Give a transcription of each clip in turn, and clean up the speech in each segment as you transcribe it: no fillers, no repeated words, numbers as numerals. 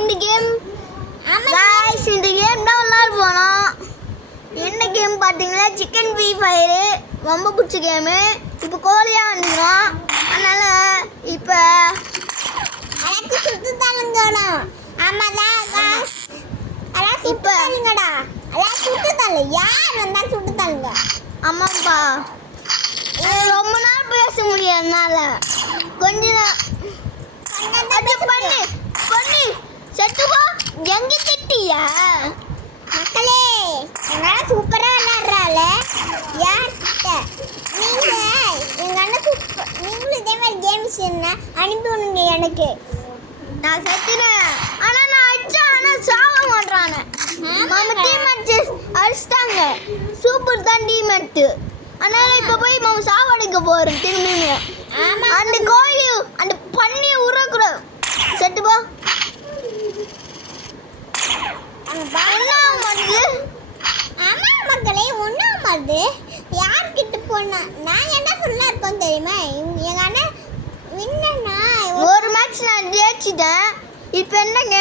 இந்த game guys இந்த game தான் விளையாட போறோம். என்ன கேம் பாத்தீங்கன்னா சிக்கன் ஃப்ரீ ஃபயர் ரொம்ப பிடிச்ச கேம். இப்போ கோலியா வந்துறோம். அதனால இப்போ அலக்கு சுத்து தள்ளுங்கடா. ஆமாடா गाइस. அலக்கு சுத்து தள்ளுங்கடா. அலக்கு சுத்து தள்ளு. யார் வந்தா சுத்து தள்ளுங்க. அம்மாப்பா ரொம்ப நேரம் பேச முடியாதனால கொஞ்ச அது பண்ணு பண்ணு செத்துவா எங்க திட்டியா மக்களே எங்க சூப்பரா விளையாடுறால யார் கிட்ட நீங்க எங்க அண்ணன் சூப்பர் நீங்களும் இதே மாதிரி கேம்ஸ் என்ன அனுப்பி விடுங்க எனக்கு. நான் செத்துறேன் ஆனா நான் அடிச்சா ஆனா சாவ மாட்டானே மாமா டீம்மேட்ஸ் அடிச்சாங்க சூப்பர் தான் டீம்மேட். அதனால இப்ப போய் மாமா சாவடிக்க போறோம் திரும்பிங்க. அந்த கோழி அந்த பண்ணி உறக்குற செத்து போ ஆமா மக்களே ஒன்றும் மாது யார் கிட்ட போனா நான் என்ன சொல்ல இருக்கோம் தெரியுமா எங்க அண்ணன் வின்னா ஒரு மேட்ச் நான் ஜெயிச்சிட்டேன். இப்போ என்னங்க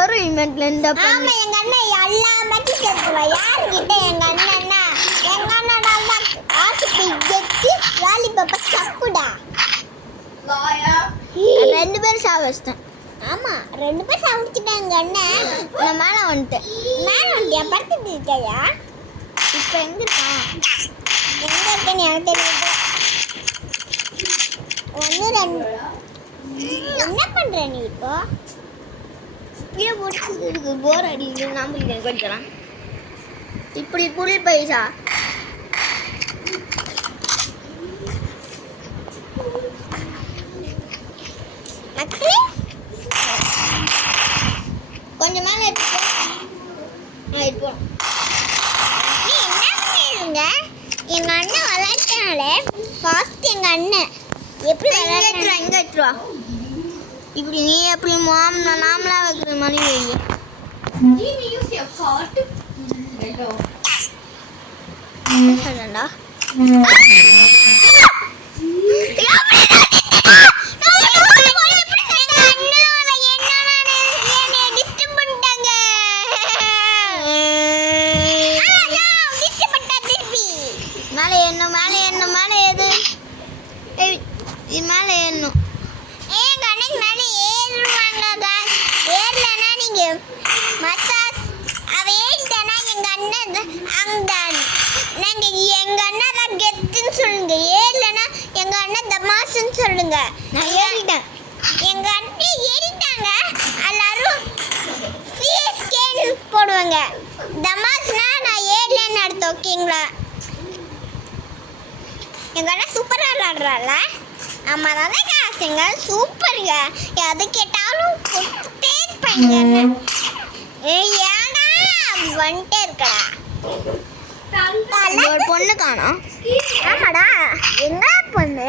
ஒரு இவெண்ட்ல இந்த ஆமா எங்க அண்ணன் எல்லா மேட்சும் ஜெயிச்சுவா. யார் கிட்ட எங்க அண்ணன்னா எங்க அண்ணனால தான் ஆசிப்பி ஜெயிச்சு வாலிபப்ப சப்புடா ரெண்டு பேரும் சாவச்சிட்டேன். ஆமா 2 பேர் சாப்பிட்டுட்டாங்க அண்ணன். நான் மேலே வந்துட்டேன். மேல வண்டியா படுத்துட்டு இருக்கையா? இப்போ எங்க இருக்கான் எங்க இருக்கேன்னு எனக்கு தெரியுது. 1 2 என்ன பண்ற நீ இப்போ? இப்படியே போட்டு இருக்கு போர் அடிக்குது. நம்பளுக்கு கொஞ்சம் இப்படி புளி பைசா மக்களே கொஞ்சம் மேலே எடுத்துக்கோ. இப்போ நீ என்ன பண்ணுங்க எங்க அண்ணன் விளையாட்டால ஃபாஸ்ட் எங்க அண்ணன் எப்படி விளையாடுறா இங்க எடுத்துருவா. இப்படி நீ எப்படி நாமளா வைக்கிற மாதிரி வைங்க. சொல்லண்டா மேலே ஏறணும் மேலே ஏறணும் மேலே ஏது இது மேலே ஏறணும். ஏங்க அண்ணன் மேலே ஏறுவாங்க ஏறலன்னா நீங்க மசாஸ் அவ ஏறிட்டனா எங்க அண்ணன் அங்க நாங்க எங்க அண்ணன் தான் கெத்துன்னு சொல்லுங்க. ஏறலன்னா எங்க அண்ணன் தமாசுன்னு சொல்லுங்க. நான் ஏறிட்டேன். எங்க அண்ணன் ஏறிட்டாங்க எல்லாரும் சிஎஸ்கேன்னு போடுவாங்க. தமாஸ்னா நான் ஏறலன்னு அர்த்தம். ஓகேங்களா? எங்க அண்ணன் சூப்பரா விளையாடுறால. ஆமா தானே காசுங்க சூப்பருங்க. எது கேட்டாலும் கொடுத்துட்டே இருப்பாங்க. ஏடா வந்துட்டே இருக்கடா ஒரு பொண்ணு காணோம். ஆமாடா என்ன பொண்ணு?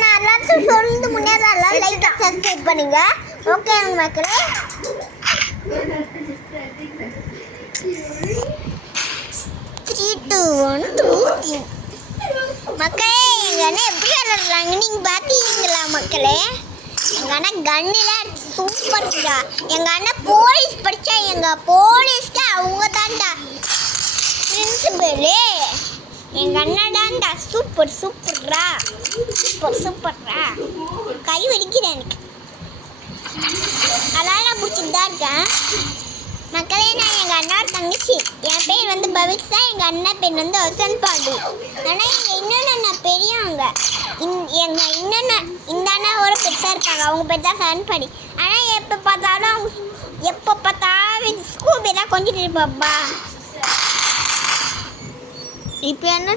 நான் எல்லாத்தையும் சொல்லிட்டு முன்னாடி எல்லாம் லைக் சப்ஸ்கிரைப் பண்ணுங்க. ஓகே மக்களே. த்ரீ டூ ஒன் டூ மக்களே எங்க அண்ணன் எப்படி விளையாடுறாங்க நீங்க பாத்தீங்களா மக்களே? எங்க அண்ணன் கன்னில சூப்பர்டா. எங்க அண்ணன் போலீஸ் படிச்சா எங்க போலீஸ்க்கு அவங்க தான்டா பிரின்சிபலு. எங்க அண்ணன் தான்டா சூப்பர் சூப்பர்ரா சூப்பர் சூப்பர்ரா. கை வலிக்குது எனக்கு. அதெல்லாம் பிடிச்சிட்டு தான் இருக்கேன் மக்களே. நான் எங்கள் அண்ணாவோட தங்கச்சி. என் பேர் வந்து பவித்ரா. எங்கள் அண்ணன் பேர் வந்து வசந்த் பாண்டி. ஆனால் எங்கள் இன்னொன்று அண்ணா பெரியவங்க. எங்கள் இன்னொன்று இந்த அண்ணா ஒரு பெருசாக இருக்காங்க. அவங்க பேர் தான் சரண் பாண்டி. ஆனால் எப்போ பார்த்தாலும் ஸ்கூபி தான் கொஞ்சம் இருப்பாப்பா. இப்போ என்ன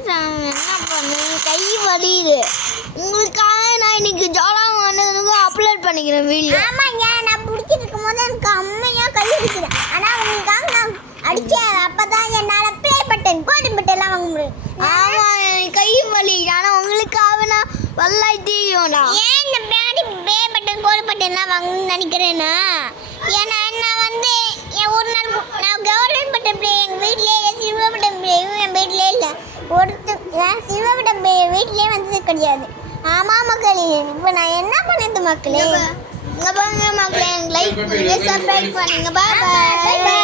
பண்ணு கை வலியுது. உங்களுக்காக நான் இன்னைக்கு ஜாலாக வந்ததுக்கு அப்லோட் பண்ணிக்கிறேன் வீடியோ. ஆமாங்க நான் பிடிச்சிட்டு இருக்கும் போது எனக்கு அம்மையாக கை அடிக்கிறேன். ஆனால் உங்களுக்காக நான் அடித்தேன். அப்போ தான் என்னால் ப்ளே பட்டன் கோடு பட்டன்லாம் வாங்க முடியும். ஆமாம் எனக்கு கை வலி. ஆனால் உங்களுக்காக நான் வல்லாய் தெரியும்டா. ஏன் இந்த பின்னாடி ப்ளே பட்டன் கோடு பட்டன்லாம் வாங்கணும்னு நினைக்கிறேன்னா ஏன்னா நான் வந்து ஒரு நாள் நான் கவர்மெண்ட் பட்டன் ப்ளே எங்கள் வீட்டிலே இல்லை. சில்வர் பட்டன் ப்ளே என் வீட்டிலே இல்லை. ஒருத்தர் சில்வர் பட்டன் ப்ளே வீட்டிலே வந்தது கிடையாது. ஆமாம் மக்களே. இப்போ நான் என்ன பண்ணது மக்களே? இங்கே பாருங்க மக்களே எனக்கு லைக் பண்ணுங்க, சப்ஸ்கிரைப் பண்ணுங்க. பாய் பாய்.